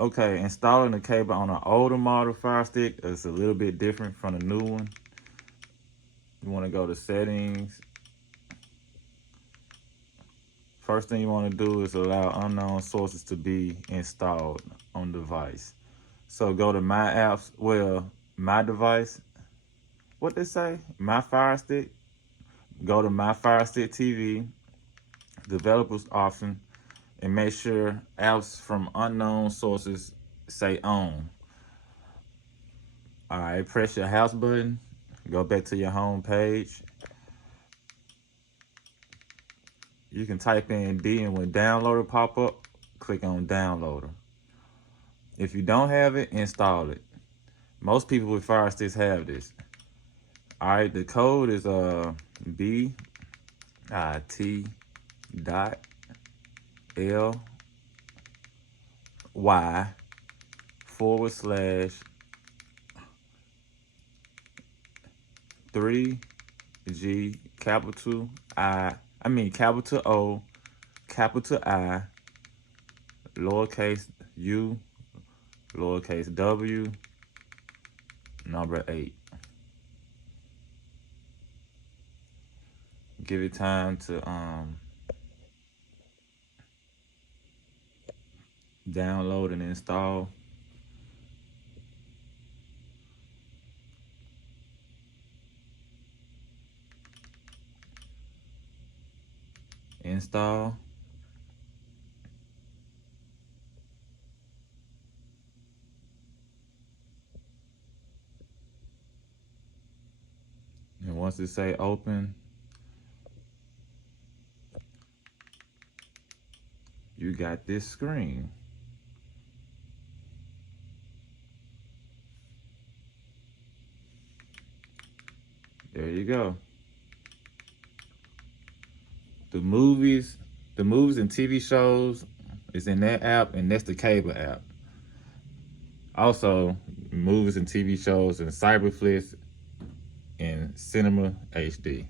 Okay, installing the cable on an older model Fire Stick is a little bit different from the new one. You want to go to settings. First thing you want to do is allow unknown sources to be installed on device. So go to my apps, well, my device, what they say, my Fire Stick. Go to my Fire Stick TV, developers option, and make sure apps from unknown sources say on. All right, press your house button, go back to your home page. You can type in D, and when downloader pop up, click on downloader. If you don't have it, install it. Most people with Fire Sticks have this. All right, the code is BIT dot LY / 3G capital capital O, capital I, lowercase u, lowercase w, number 8. Give it time to download and install. Install. And once it say open, you got this screen. There you go. The movies and TV shows is in that app, and that's the cable app. Also, movies and TV shows in Cyberflix and Cinema HD.